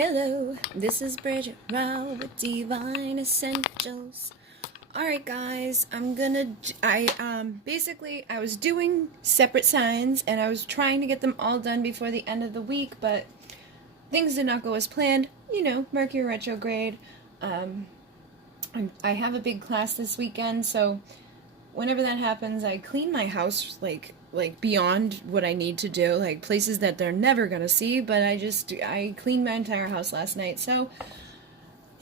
Hello, this is Bridget with Divine Essentials. Alright guys, basically I was doing separate signs and I was trying to get them all done before the end of the week, but things did not go as planned. You know, Mercury retrograde. I have a big class this weekend, so whenever that happens, I clean my house like beyond what I need to do, like places that they're never gonna see, but I cleaned my entire house last night, so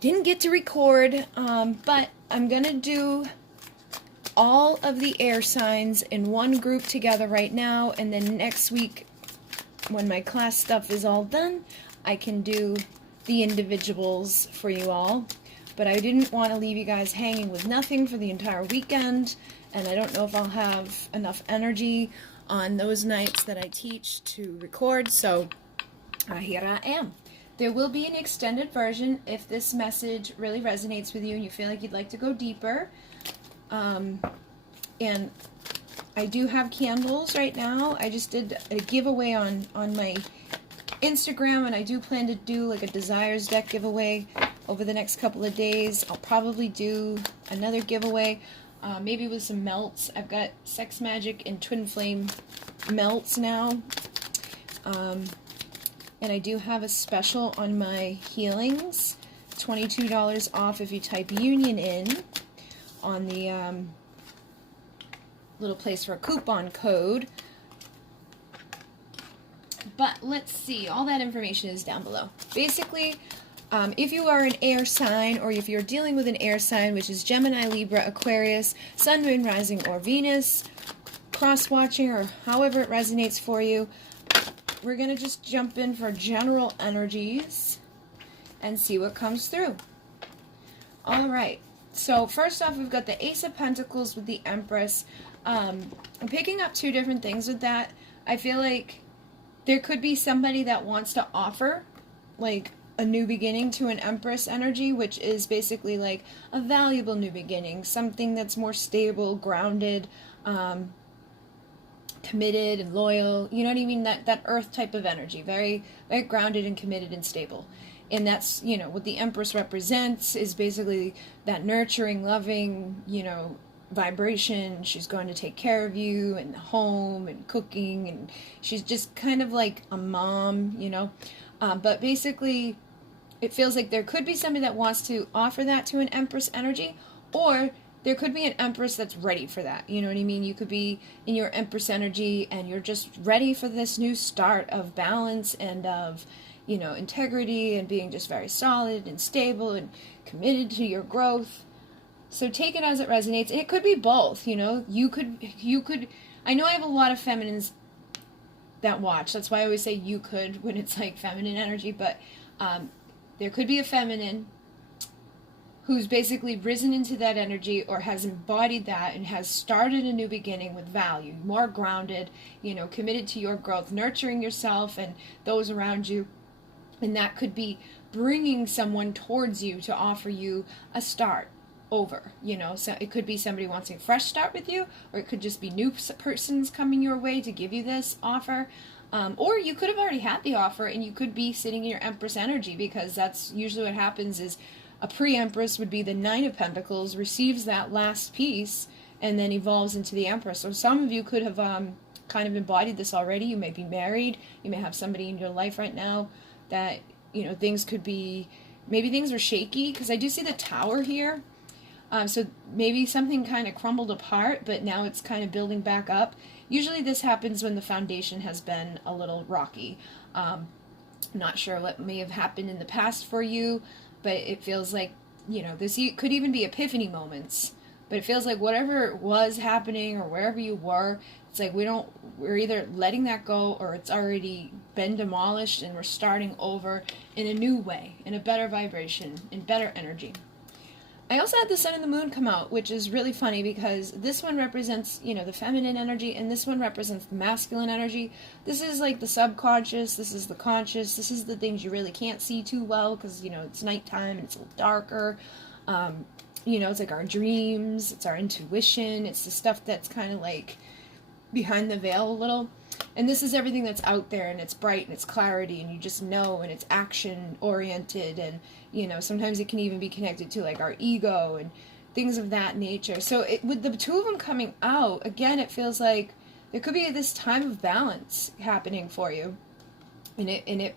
didn't get to record, but I'm gonna do all of the air signs in one group together right now, and then next week, when my class stuff is all done, I can do the individuals for you all. But I didn't want to leave you guys hanging with nothing for the entire weekend, and I don't know if I'll have enough energy on those nights that I teach to record, so here I am. There will be an extended version if this message really resonates with you and you feel like you'd like to go deeper. And I do have candles right now. I just did a giveaway on my Instagram, and I do plan to do like a Desires deck giveaway over the next couple of days. I'll probably do another giveaway, maybe with some melts. I've got Sex Magic and Twin Flame melts now. And I do have a special on my healings, $22 off if you type Union in on the little place for a coupon code. But let's see, all that information is down below. Basically, if you are an air sign, or if you're dealing with an air sign, which is Gemini, Libra, Aquarius, Sun, Moon, Rising, or Venus, cross-watching, or however it resonates for you, we're going to just jump in for general energies and see what comes through. Alright, so first off, we've got the Ace of Pentacles with the Empress. I'm picking up two different things with that. I feel like there could be somebody that wants to offer, like, a new beginning to an Empress energy, which is basically like a valuable new beginning, something that's more stable, grounded, committed and loyal, you know what I mean, that earth type of energy, very, very grounded and committed and stable. And that's, you know, what the Empress represents is basically that nurturing, loving, you know, vibration. She's going to take care of you and the home and cooking, and she's just kind of like a mom, you know. But basically, it feels like there could be somebody that wants to offer that to an Empress energy, or there could be an Empress that's ready for that. You know what I mean? You could be in your Empress energy and you're just ready for this new start of balance and of, you know, integrity and being just very solid and stable and committed to your growth. So take it as it resonates. It could be both, you know. You could, I know I have a lot of feminines that watch. That's why I always say you could when it's like feminine energy, but there could be a feminine who's basically risen into that energy or has embodied that and has started a new beginning with value, more grounded, you know, committed to your growth, nurturing yourself and those around you. And that could be bringing someone towards you to offer you a start over, you know. So it could be somebody wanting a fresh start with you, or it could just be new persons coming your way to give you this offer. Or you could have already had the offer and you could be sitting in your Empress energy, because that's usually what happens is a pre-Empress would be the Nine of Pentacles, receives that last piece, and then evolves into the Empress. So some of you could have kind of embodied this already. You may be married. You may have somebody in your life right now that, you know, things could be, maybe things are shaky, because I do see the Tower here. So maybe something kind of crumbled apart, but now it's kind of building back up. Usually this happens when the foundation has been a little rocky. Not sure what may have happened in the past for you, but it feels like, you know, this could even be epiphany moments. But it feels like whatever was happening or wherever you were, it's like we're either letting that go or it's already been demolished and we're starting over in a new way, in a better vibration, in better energy. I also had the Sun and the Moon come out, which is really funny because this one represents, you know, the feminine energy, and this one represents the masculine energy. This is like the subconscious, this is the conscious, this is the things you really can't see too well because, you know, it's nighttime and it's a little darker. You know, it's like our dreams, it's our intuition, it's the stuff that's kind of like behind the veil a little. And this is everything that's out there, and it's bright, and it's clarity, and you just know, and it's action oriented, and sometimes it can even be connected to like our ego and things of that nature. So with the two of them coming out again, it feels like there could be this time of balance happening for you, and it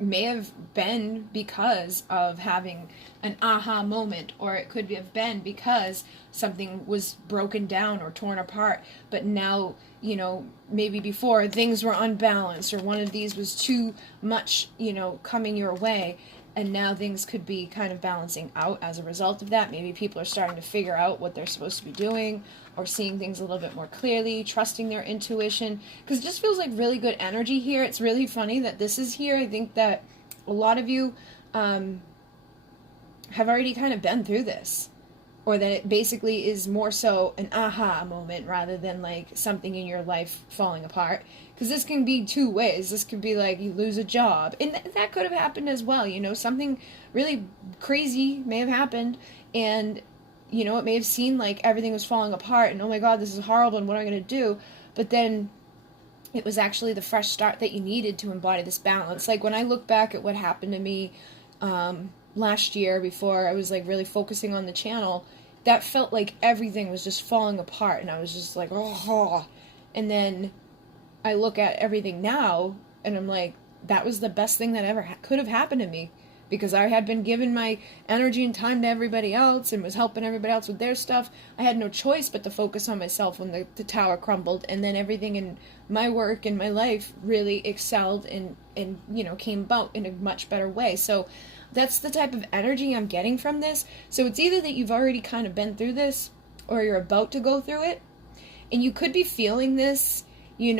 may have been because of having an aha moment, or it could have been because something was broken down or torn apart, but now, maybe before things were unbalanced, or one of these was too much, coming your way, and now things could be kind of balancing out as a result of that. Maybe people are starting to figure out what they're supposed to be doing, or seeing things a little bit more clearly, trusting their intuition, because it just feels like really good energy here. It's really funny that this is here. I think that a lot of you have already kind of been through this, or that it basically is more so an aha moment rather than like something in your life falling apart. Because this can be two ways. This could be like you lose a job, and that could have happened as well. Something really crazy may have happened, and it may have seemed like everything was falling apart, and oh my God, this is horrible, and what am I going to do? But then it was actually the fresh start that you needed to embody this balance. Like when I look back at what happened to me last year, before I was like really focusing on the channel, that felt like everything was just falling apart, and I was just like, oh. And then I look at everything now, and I'm like, that was the best thing that ever could have happened to me, because I had been giving my energy and time to everybody else and was helping everybody else with their stuff. I had no choice but to focus on myself when the tower crumbled, and then everything in my work and my life really excelled and came about in a much better way. So that's the type of energy I'm getting from this. So it's either that you've already kind of been through this, or you're about to go through it, and you could be feeling this. You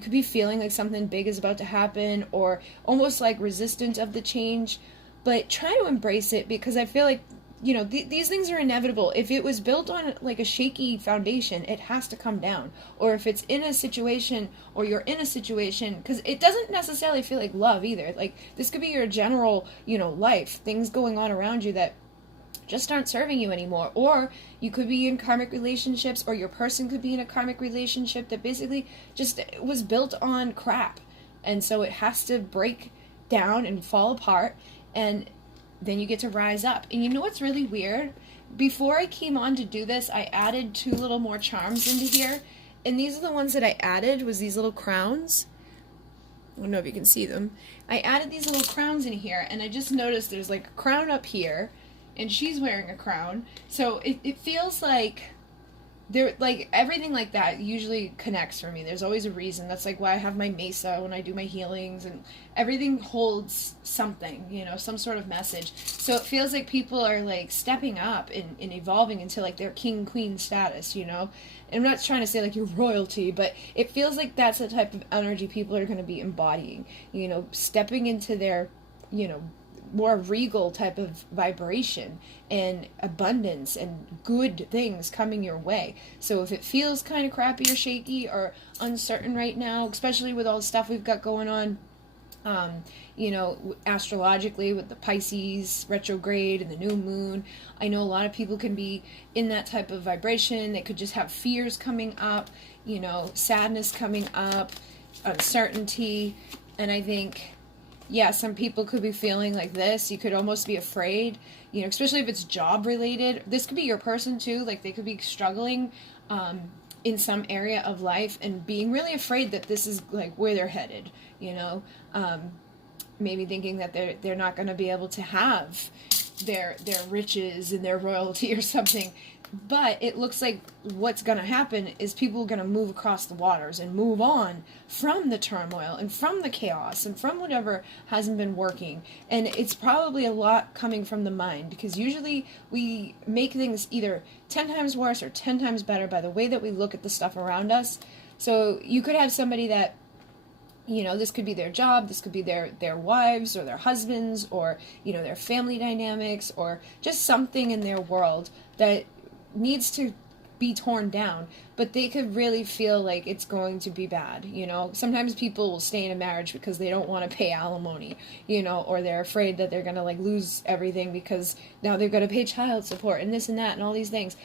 could be feeling like something big is about to happen, or almost like resistant of the change, but try to embrace it, because I feel like, these things are inevitable. If it was built on like a shaky foundation, it has to come down. Or if it's in a situation, or you're in a situation, because it doesn't necessarily feel like love either. Like this could be your general, life, things going on around you that just aren't serving you anymore. Or you could be in karmic relationships, or your person could be in a karmic relationship that basically just was built on crap, and so it has to break down and fall apart, and then you get to rise up. And you know what's really weird? Before I came on to do this, I added 2 little more charms into here, and these are the ones that I added, was these little crowns. I don't know if you can see them. I added these little crowns in here, and I just noticed there's like a crown up here, and she's wearing a crown. So it feels like there, like everything like that usually connects for me. There's always a reason. That's like why I have my mesa when I do my healings, and everything holds something, some sort of message. So it feels like people are like stepping up and evolving into like their king queen status, And I'm not trying to say like you're royalty, but it feels like that's the type of energy people are going to be embodying, stepping into their, more regal type of vibration and abundance and good things coming your way. So if it feels kind of crappy or shaky or uncertain right now, especially with all the stuff we've got going on, astrologically with the Pisces retrograde and the new moon, I know a lot of people can be in that type of vibration. They could just have fears coming up, sadness coming up, uncertainty. And I think, yeah, some people could be feeling like this. You could almost be afraid, especially if it's job related. This could be your person too. Like they could be struggling in some area of life and being really afraid that this is like where they're headed, maybe thinking that they're not going to be able to have their riches and their royalty or something. But it looks like what's going to happen is people are going to move across the waters and move on from the turmoil and from the chaos and from whatever hasn't been working. And it's probably a lot coming from the mind, because usually we make things either 10 times worse or 10 times better by the way that we look at the stuff around us. So you could have somebody that, this could be their job, this could be their wives or their husbands, or, their family dynamics, or just something in their world that needs to be torn down, but they could really feel like it's going to be bad. Sometimes people will stay in a marriage because they don't want to pay alimony, or they're afraid that they're going to like lose everything because now they've got to pay child support and this and that and all these things.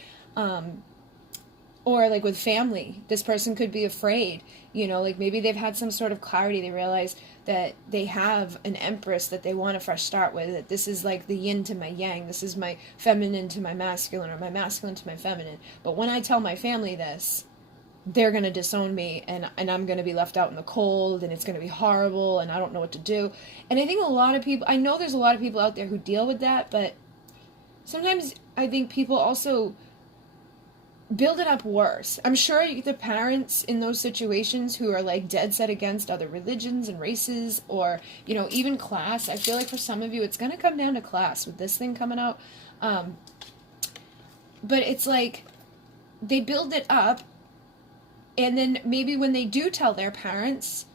Or like with family, this person could be afraid, like maybe they've had some sort of clarity. They realize that they have an empress that they want a fresh start with, that this is like the yin to my yang, this is my feminine to my masculine, or my masculine to my feminine. But when I tell my family this, they're going to disown me, and I'm going to be left out in the cold, and it's going to be horrible, and I don't know what to do. And I think a lot of people, I know there's a lot of people out there who deal with that, but sometimes I think people also build it up worse. I'm sure the parents in those situations who are like dead set against other religions and races, or even class, I feel like for some of you it's going to come down to class with this thing coming out. But it's like they build it up, and then maybe when they do tell their parents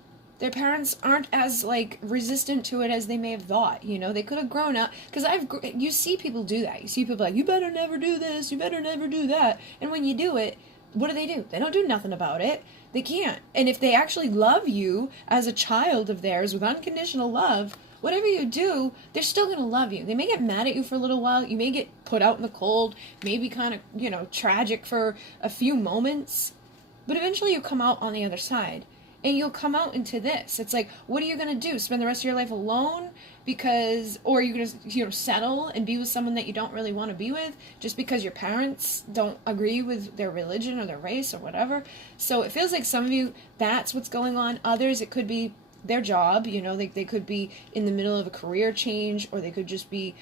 aren't as like resistant to it as they may have thought. They could have grown up, because you see people do that. You see people like, you better never do this, you better never do that. And when you do it, what do? They don't do nothing about it. They can't. And if they actually love you as a child of theirs with unconditional love, whatever you do, they're still going to love you. They may get mad at you for a little while. You may get put out in the cold, maybe kind of, tragic for a few moments, but eventually you come out on the other side. And you'll come out into this. It's like, what are you going to do? Spend the rest of your life alone? Or are you going to, settle and be with someone that you don't really want to be with just because your parents don't agree with their religion or their race or whatever? So it feels like some of you, that's what's going on. Others, it could be their job. They could be in the middle of a career change, or they could just be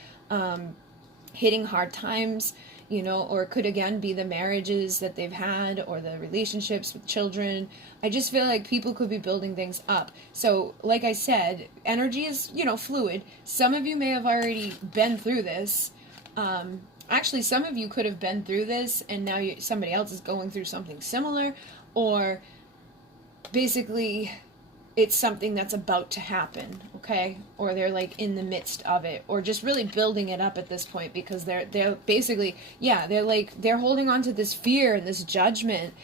hitting hard times. Or it could again be the marriages that they've had, or the relationships with children. I just feel like people could be building things up. So like I said, energy is, fluid. Some of you may have already been through this. Actually, some of you could have been through this, and now somebody else is going through something similar, or basically it's something that's about to happen, okay? Or they're like in the midst of it, or just really building it up at this point, because they're basically, they're holding on to this fear and this judgment,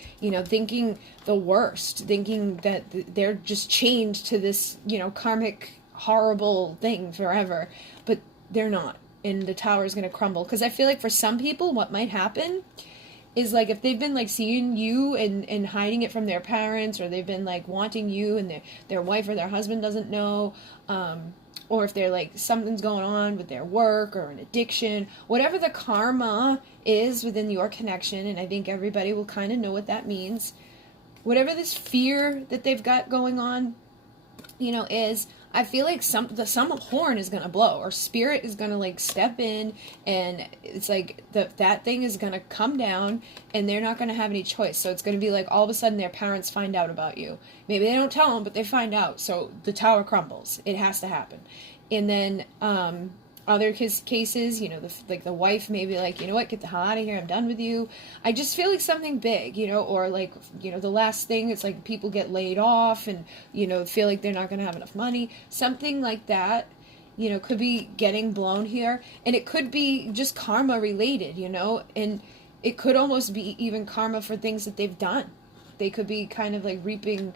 thinking the worst, thinking that they're just chained to this, karmic, horrible thing forever, but they're not, and the tower is going to crumble. Because I feel like for some people, what might happen is like if they've been like seeing you and hiding it from their parents, or they've been like wanting you and their wife or their husband doesn't know, or if they're like something's going on with their work or an addiction, whatever the karma is within your connection, and I think everybody will kind of know what that means. Whatever this fear that they've got going on, is, I feel like some horn is going to blow, or spirit is going to like step in, and it's like that thing is going to come down, and they're not going to have any choice. So it's going to be like all of a sudden their parents find out about you. Maybe they don't tell them, but they find out. So the tower crumbles. It has to happen. And then other cases, the wife may be like, you know what, get the hell out of here, I'm done with you. I just feel like something big, or like, the last thing, it's like people get laid off and, feel like they're not going to have enough money. Something like that, could be getting blown here. And it could be just karma related, and it could almost be even karma for things that they've done. They could be kind of like reaping,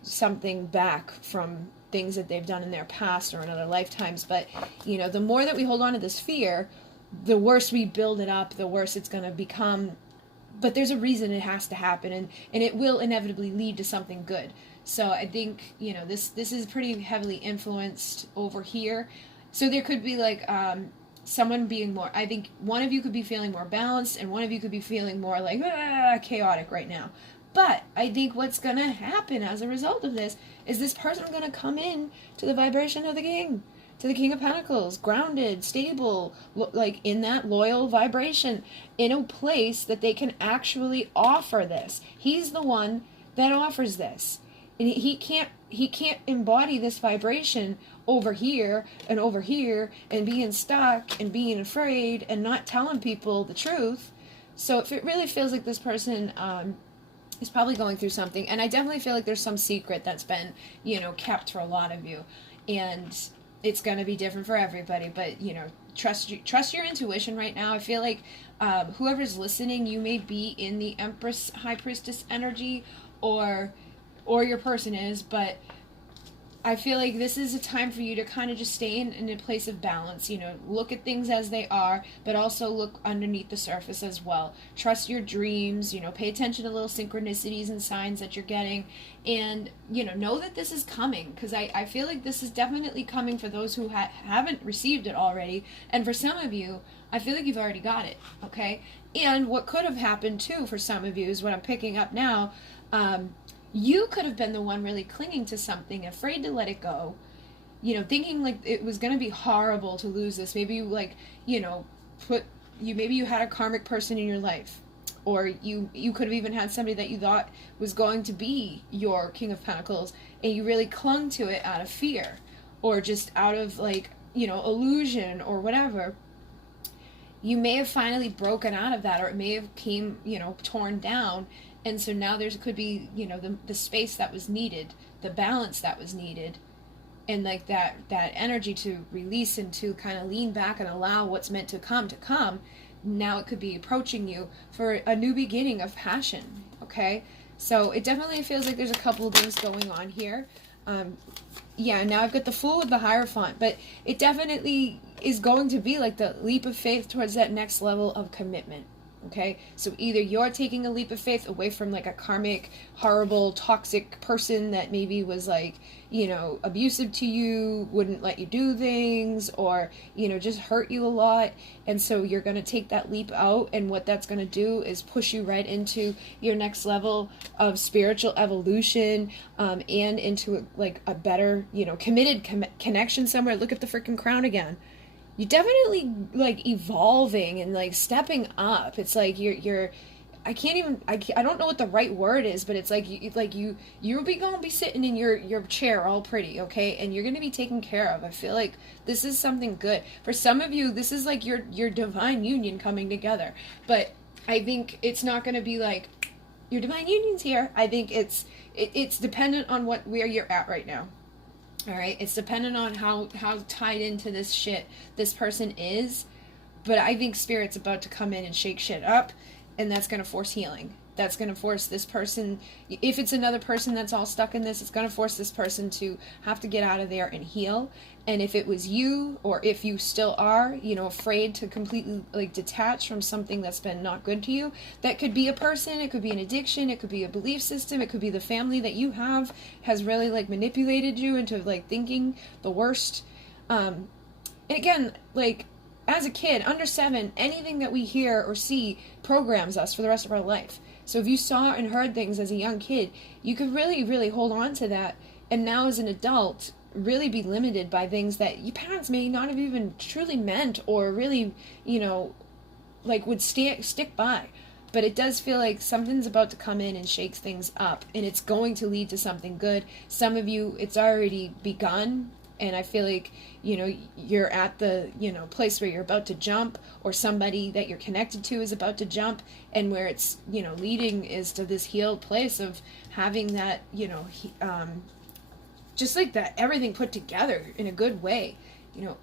something back from things that they've done in their past or in other lifetimes. But the more that we hold on to this fear, the worse we build it up, the worse it's going to become. But there's a reason it has to happen, and it will inevitably lead to something good. So I think this is pretty heavily influenced over here. So there could be like someone being more, I think one of you could be feeling more balanced, and one of you could be feeling more like chaotic right now. But I think what's going to happen as a result of this is this person going to come in to the vibration of the king, to the King of Pentacles, grounded, stable, like in that loyal vibration, in a place that they can actually offer this. He's the one that offers this. And he can't embody this vibration over here and being stuck and being afraid and not telling people the truth. So it really feels like this person is probably going through something, and I definitely feel like there's some secret that's been, kept for a lot of you, and it's going to be different for everybody, but, trust your intuition right now. I feel like whoever's listening, you may be in the Empress High Priestess energy, or your person is, but I feel like this is a time for you to kind of just stay in a place of balance, look at things as they are, but also look underneath the surface as well. Trust your dreams, pay attention to little synchronicities and signs that you're getting, and, know that this is coming, because I feel like this is definitely coming for those who haven't received it already, and for some of you, I feel like you've already got it, okay? And what could have happened, too, for some of you is what I'm picking up now. You could have been the one really clinging to something, afraid to let it go, thinking like it was going to be horrible to lose this. Maybe you maybe you had a karmic person in your life, or you could have even had somebody that you thought was going to be your King of Pentacles, and you really clung to it out of fear, or just out of illusion or whatever. You may have finally broken out of that, or it may have came, torn down. And so now there could be, the space that was needed, the balance that was needed, and like that energy to release and to kind of lean back and allow what's meant to come. Now it could be approaching you for a new beginning of passion, okay? So it definitely feels like there's a couple of things going on here. Now I've got the Fool with the Hierophant, but it definitely is going to be like the leap of faith towards that next level of commitment. Okay, so either you're taking a leap of faith away from like a karmic, horrible, toxic person that maybe was like, abusive to you, wouldn't let you do things, or, just hurt you a lot. And so you're going to take that leap out, and what that's going to do is push you right into your next level of spiritual evolution, and into like a better, committed connection somewhere. Look at the freaking crown again. You're definitely like evolving and like stepping up. It's like you're I don't know what the right word is, but it's like you'll be going to be sitting in your chair all pretty, okay, and you're going to be taken care of. I feel like this is something good for some of you. This is like your divine union coming together, but I think it's not going to be like your divine union's here. I think it's dependent on where you're at right now. All right, it's dependent on how tied into this shit this person is, but I think Spirit's about to come in and shake shit up, and that's going to force healing. That's going to force this person, if it's another person that's all stuck in this, it's going to force this person to have to get out of there and heal. And if it was you, or if you still are, afraid to completely like detach from something that's been not good to you, that could be a person, it could be an addiction, it could be a belief system, it could be the family that you have has really like manipulated you into like thinking the worst. And again, like as a kid, under 7, anything that we hear or see programs us for the rest of our life. So if you saw and heard things as a young kid, you could really, really hold on to that. And now as an adult, really be limited by things that your parents may not have even truly meant or really, like would stick by. But it does feel like something's about to come in and shake things up. And it's going to lead to something good. Some of you, it's already begun. And I feel like, you're at the, place where you're about to jump, or somebody that you're connected to is about to jump, and where it's, leading is to this healed place of having that, just like that, everything put together in a good way,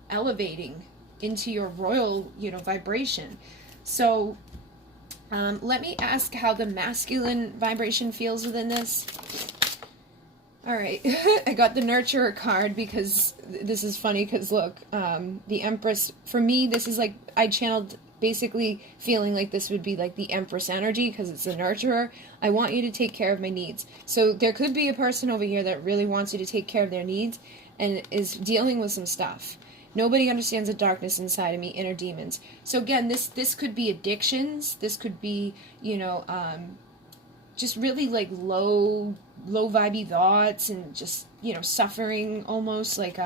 elevating into your royal, vibration. So let me ask how the masculine vibration feels within this. All right, I got the Nurturer card because this is funny because look, the Empress, for me, this is like, I channeled basically feeling like this would be like the Empress energy because it's a Nurturer. I want you to take care of my needs. So there could be a person over here that really wants you to take care of their needs and is dealing with some stuff. Nobody understands the darkness inside of me, inner demons. So again, this could be addictions. This could be, just really like low vibey thoughts and just, suffering almost like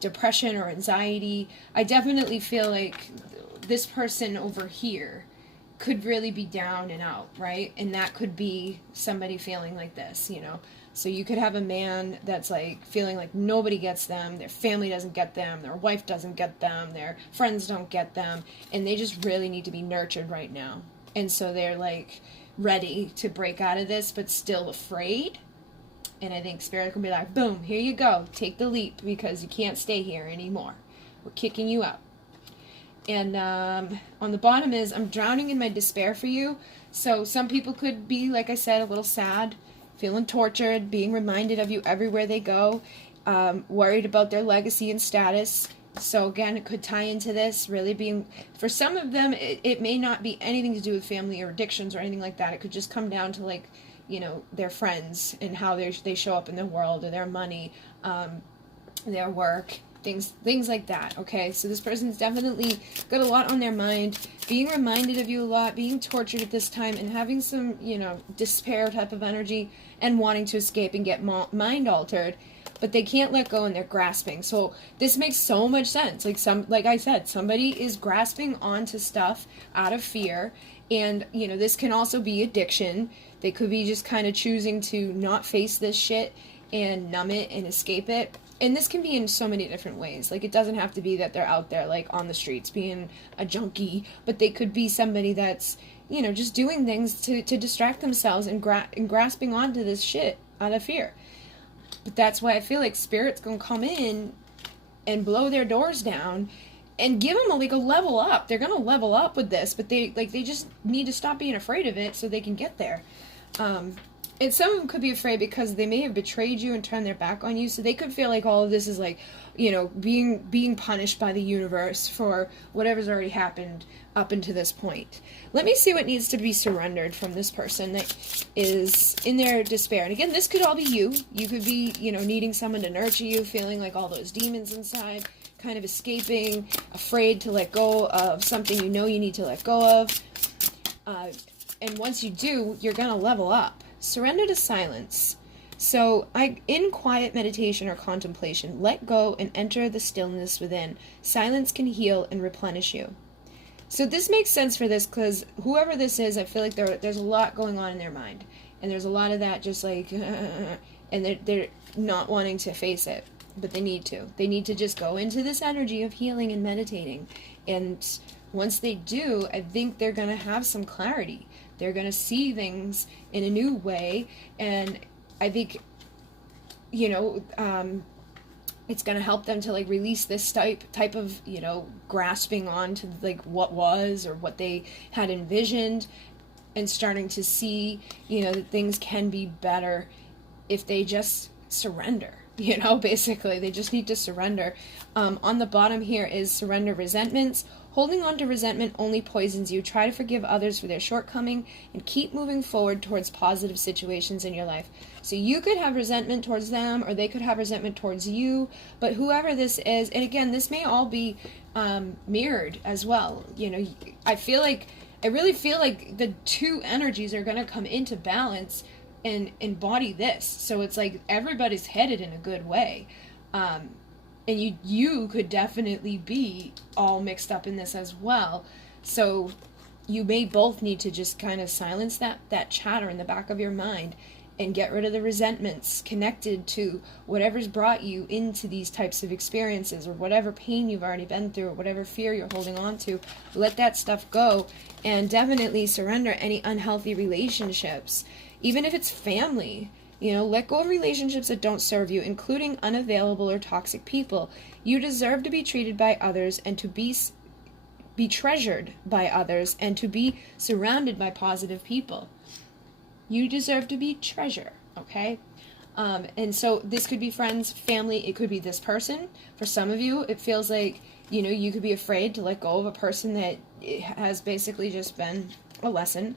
depression or anxiety. I definitely feel like this person over here could really be down and out, right? And that could be somebody feeling like this, So you could have a man that's like feeling like nobody gets them, their family doesn't get them, their wife doesn't get them, their friends don't get them, and they just really need to be nurtured right now. And so they're like ready to break out of this, but still afraid. And I think Spirit can be like, boom, here you go. Take the leap because you can't stay here anymore. We're kicking you out. And on the bottom is, I'm drowning in my despair for you. So some people could be, like I said, a little sad. feeling tortured, being reminded of you everywhere they go, worried about their legacy and status. So again, it could tie into this really being, for some of them, it may not be anything to do with family or addictions or anything like that. It could just come down to like, you know, their friends and how they show up in the world, or their money, their work, things like that. Okay, so this person's definitely got a lot on their mind, being reminded of you a lot, being tortured at this time, and having some, you know, despair type of energy, and wanting to escape and get mind altered, but they can't let go and they're grasping. So this makes so much sense. Like I said, somebody is grasping onto stuff out of fear, and you know, this can also be addiction. They could be just kind of choosing to not face this shit and numb it and escape it. And this can be in so many different ways. Like, it doesn't have to be that they're out there, like, on the streets being a junkie, but they could be somebody that's, you know, just doing things to distract themselves and grasping onto this shit out of fear. But that's why I feel like Spirit's gonna come in and blow their doors down and give them a level up. They're gonna level up with this, but they just need to stop being afraid of it so they can get there. And some of them could be afraid because they may have betrayed you and turned their back on you, so they could feel like all of this is like, you know, being punished by the universe for whatever's already happened up until this point. Let me see what needs to be surrendered from this person that is in their despair. And again, this could all be you. You could be, you know, needing someone to nurture you, feeling like all those demons inside, kind of escaping, afraid to let go of something you know you need to let go of. And once you do, you're going to level up. Surrender to silence. So, in quiet meditation or contemplation, let go and enter the stillness within. Silence can heal and replenish you. So this makes sense for this, because whoever this is, I feel like there's a lot going on in their mind. And there's a lot of that just like, and they're not wanting to face it. But they need to. They need to just go into this energy of healing and meditating. And once they do, I think they're going to have some clarity. They're going to see things in a new way, and I think, you know, it's going to help them to, like, release this type of, you know, grasping on to, like, what was or what they had envisioned, and starting to see, you know, that things can be better if they just surrender. You know, basically, they just need to surrender. On the bottom here is surrender resentments. Holding on to resentment only poisons you. Try to forgive others for their shortcoming and keep moving forward towards positive situations in your life. So you could have resentment towards them, or they could have resentment towards you, but whoever this is, and again, this may all be mirrored as well. You know, I really feel like the two energies are going to come into balance and embody this. So it's like everybody's headed in a good way. And you could definitely be all mixed up in this as well. So you may both need to just kind of silence that chatter in the back of your mind and get rid of the resentments connected to whatever's brought you into these types of experiences, or whatever pain you've already been through, or whatever fear you're holding on to. Let that stuff go, and definitely surrender any unhealthy relationships, even if it's family. You know, let go of relationships that don't serve you, including unavailable or toxic people. You deserve to be treated by others, and to be treasured by others, and to be surrounded by positive people. You deserve to be treasured, okay? And so this could be friends, family, it could be this person. For some of you, it feels like, you know, you could be afraid to let go of a person that has basically just been a lesson.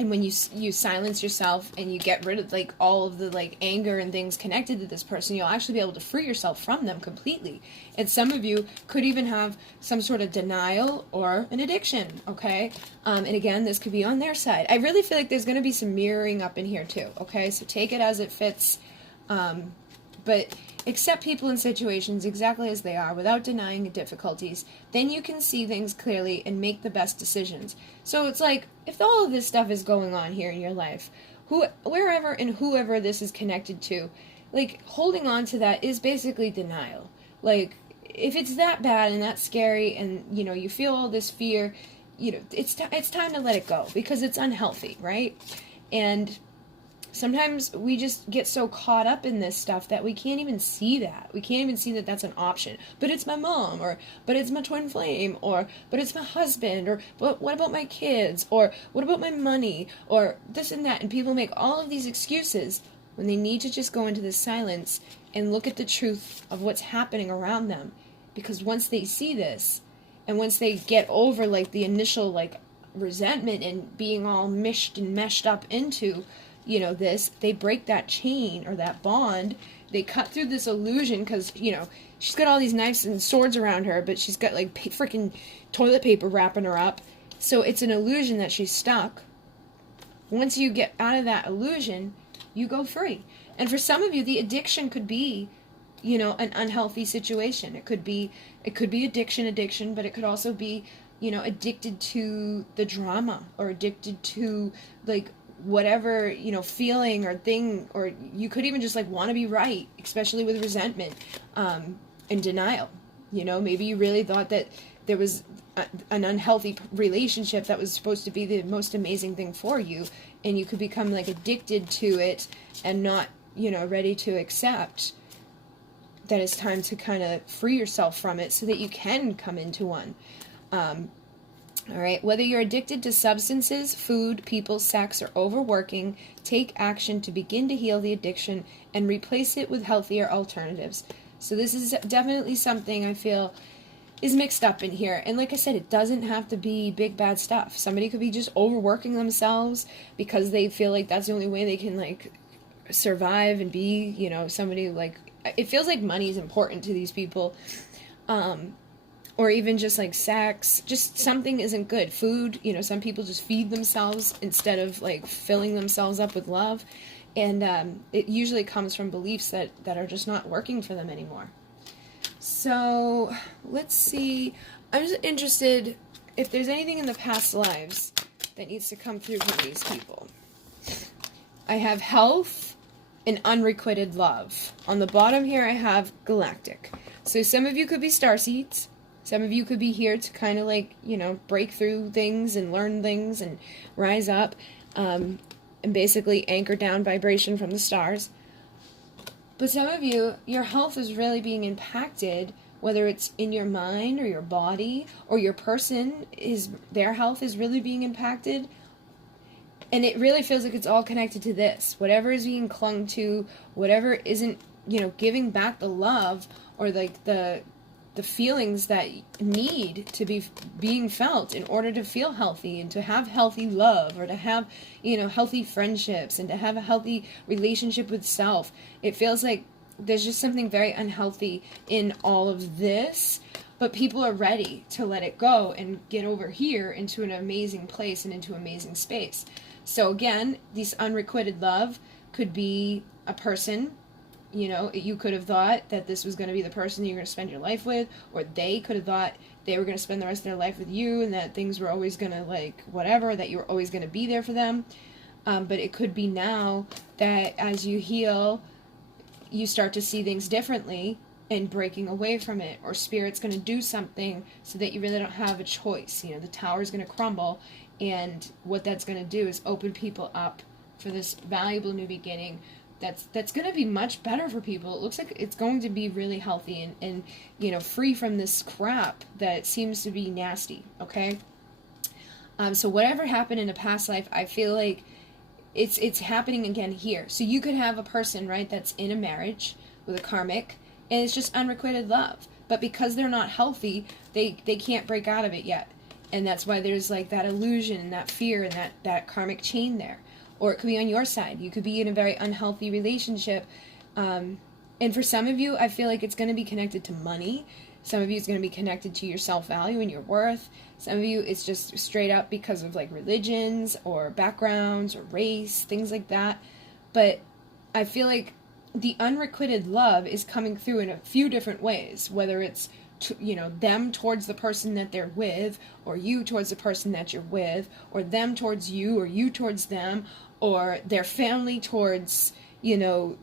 And when you silence yourself and you get rid of, like, all of the, like, anger and things connected to this person, you'll actually be able to free yourself from them completely. And some of you could even have some sort of denial or an addiction, okay? And again, this could be on their side. I really feel like there's going to be some mirroring up in here too, okay? So take it as it fits. But accept people and situations exactly as they are without denying the difficulties. Then you can see things clearly and make the best decisions. So it's like, if all of this stuff is going on here in your life, wherever and whoever this is connected to, like, holding on to that is basically denial. Like, if it's that bad and that scary and, you know, you feel all this fear, you know, it's time to let it go, because it's unhealthy, right? And Sometimes we just get so caught up in this stuff that we can't even see that. We can't even see that that's an option. But it's my mom, or but it's my twin flame, or but it's my husband, or but what about my kids, or what about my money, or this and that. And people make all of these excuses when they need to just go into the silence and look at the truth of what's happening around them. Because once they see this, and once they get over like the initial like resentment and being all meshed up into this, they break that chain or that bond. They cut through this illusion because, she's got all these knives and swords around her, but she's got like freaking toilet paper wrapping her up. So it's an illusion that she's stuck. Once you get out of that illusion, you go free. And for some of you, the addiction could be, an unhealthy situation. It could be addiction, but it could also be, addicted to the drama, or addicted to like whatever, feeling or thing, or you could even just like want to be right, especially with resentment, and denial. Maybe you really thought that there was an unhealthy relationship that was supposed to be the most amazing thing for you, and you could become like addicted to it and not, ready to accept that it's time to kind of free yourself from it so that you can come into one. All right, whether you're addicted to substances, food, people, sex, or overworking, take action to begin to heal the addiction and replace it with healthier alternatives. So this is definitely something I feel is mixed up in here. And like I said, it doesn't have to be big bad stuff. Somebody could be just overworking themselves because they feel like that's the only way they can like survive and be, somebody like, it feels like money is important to these people. Or even just like sex, just something isn't good. Food, some people just feed themselves instead of like filling themselves up with love. And it usually comes from beliefs that are just not working for them anymore. So let's see. I'm just interested if there's anything in the past lives that needs to come through for these people. I have health and unrequited love. On the bottom here, I have galactic. So some of you could be starseeds. Some of you could be here to kind of like, break through things and learn things and rise up, and basically anchor down vibration from the stars. But some of you, your health is really being impacted, whether it's in your mind or your body, or your person, their health is really being impacted. And it really feels like it's all connected to this. Whatever is being clung to, whatever isn't, giving back the love or like the feelings that need to be being felt in order to feel healthy and to have healthy love, or to have, healthy friendships and to have a healthy relationship with self. It feels like there's just something very unhealthy in all of this, but people are ready to let it go and get over here into an amazing place and into amazing space. So again, this unrequited love could be a person. You could have thought that this was going to be the person you're going to spend your life with, or they could have thought they were going to spend the rest of their life with you, and that things were always going to like whatever, that you were always going to be there for them. But it could be now that as you heal, you start to see things differently and breaking away from it, or spirit's going to do something so that you really don't have a choice. The tower's going to crumble, and what that's going to do is open people up for this valuable new beginning that's going to be much better for people. It looks like it's going to be really healthy and free from this crap that seems to be nasty, okay? So whatever happened in a past life, I feel like it's happening again here. So you could have a person, right, that's in a marriage with a karmic, and it's just unrequited love. But because they're not healthy, they can't break out of it yet. And that's why there's like that illusion and that fear and that karmic chain there. Or it could be on your side. You could be in a very unhealthy relationship. And for some of you, I feel like it's going to be connected to money. Some of you, it's going to be connected to your self-value and your worth. Some of you, it's just straight up because of like religions or backgrounds or race, things like that. But I feel like the unrequited love is coming through in a few different ways, whether it's them towards the person that they're with, or you towards the person that you're with, or them towards you, or you towards them, or their family towards, or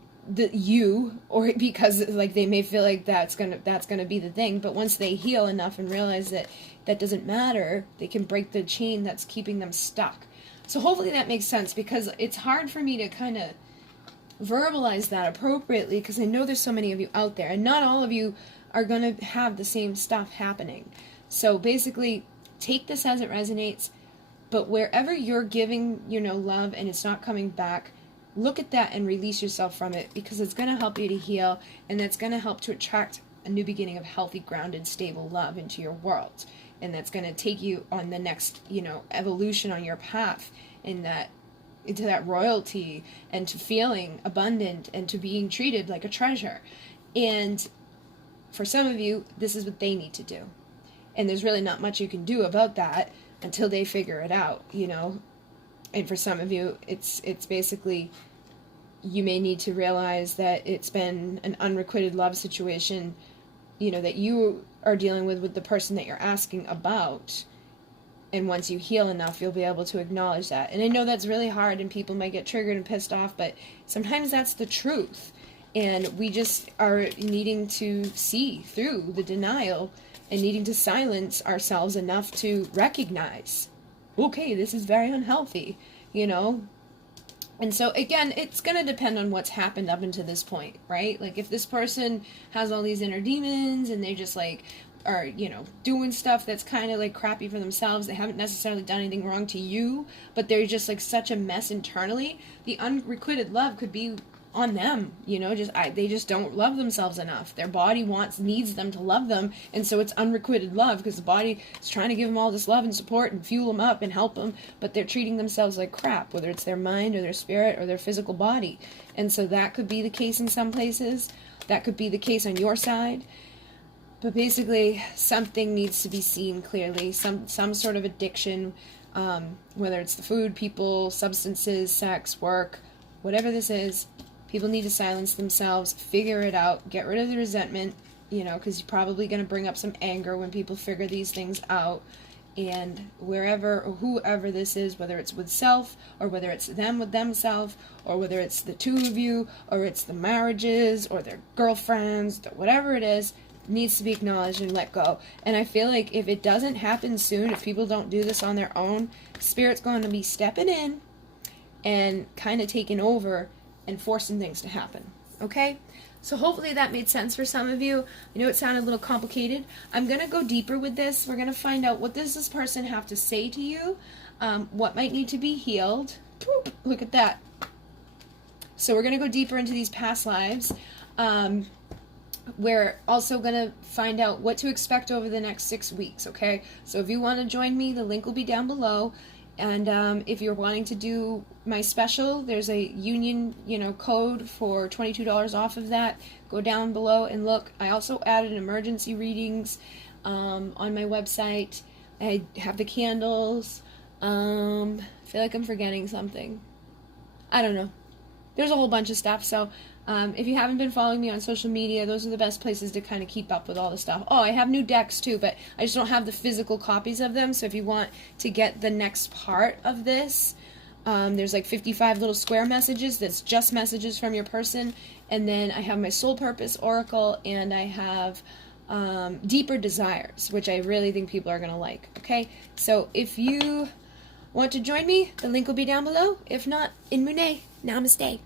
because like they may feel like that's gonna be the thing. But once they heal enough and realize that that doesn't matter, they can break the chain that's keeping them stuck. So hopefully that makes sense, because it's hard for me to kind of verbalize that appropriately, because I know there's so many of you out there, and not all of you are going to have the same stuff happening. So basically, take this as it resonates, but wherever you're giving, love and it's not coming back, look at that and release yourself from it, because it's going to help you to heal, and that's going to help to attract a new beginning of healthy, grounded, stable love into your world. And that's going to take you on the next, evolution on your path into that royalty, and to feeling abundant, and to being treated like a treasure. And for some of you, this is what they need to do. And there's really not much you can do about that until they figure it out, And for some of you, it's basically, you may need to realize that it's been an unrequited love situation, that you are dealing with the person that you're asking about. And once you heal enough, you'll be able to acknowledge that. And I know that's really hard, and people might get triggered and pissed off, but sometimes that's the truth. And we just are needing to see through the denial, and needing to silence ourselves enough to recognize, okay, this is very unhealthy, And so, again, it's going to depend on what's happened up until this point, right? Like, if this person has all these inner demons, and they just, are, doing stuff that's kind of, crappy for themselves, they haven't necessarily done anything wrong to you, but they're just, such a mess internally, the unrequited love could be on them, they just don't love themselves enough. Their body needs them to love them, and so it's unrequited love, because the body is trying to give them all this love and support and fuel them up and help them, but they're treating themselves like crap, whether it's their mind or their spirit or their physical body. And so that could be the case in some places. That could be the case on your side. But basically, something needs to be seen clearly, some sort of addiction, whether it's the food, people, substances, sex, work, whatever this is. People need to silence themselves, figure it out, get rid of the resentment, because you're probably going to bring up some anger when people figure these things out. And wherever or whoever this is, whether it's with self, or whether it's them with themselves, or whether it's the two of you, or it's the marriages, or their girlfriends, whatever it is, needs to be acknowledged and let go. And I feel like if it doesn't happen soon, if people don't do this on their own, Spirit's going to be stepping in and kind of taking over and forcing things to happen. Okay? So hopefully that made sense for some of you. I know it sounded a little complicated. I'm going to go deeper with this. We're going to find out, what does this person have to say to you? What might need to be healed? Look at that. So we're going to go deeper into these past lives. We're also going to find out what to expect over the next 6 weeks, okay? So if you want to join me, the link will be down below. And if you're wanting to do my special, there's a union, code for $22 off of that. Go down below and look. I also added emergency readings on my website. I have the candles. I feel like I'm forgetting something. I don't know. There's a whole bunch of stuff. So if you haven't been following me on social media, those are the best places to kind of keep up with all the stuff. Oh, I have new decks too, but I just don't have the physical copies of them. So if you want to get the next part of this, there's 55 little square messages. That's just messages from your person. And then I have my Soul Purpose Oracle, and I have Deeper Desires, which I really think people are going to like. Okay, so if you want to join me, the link will be down below. If not, in Mune, namaste.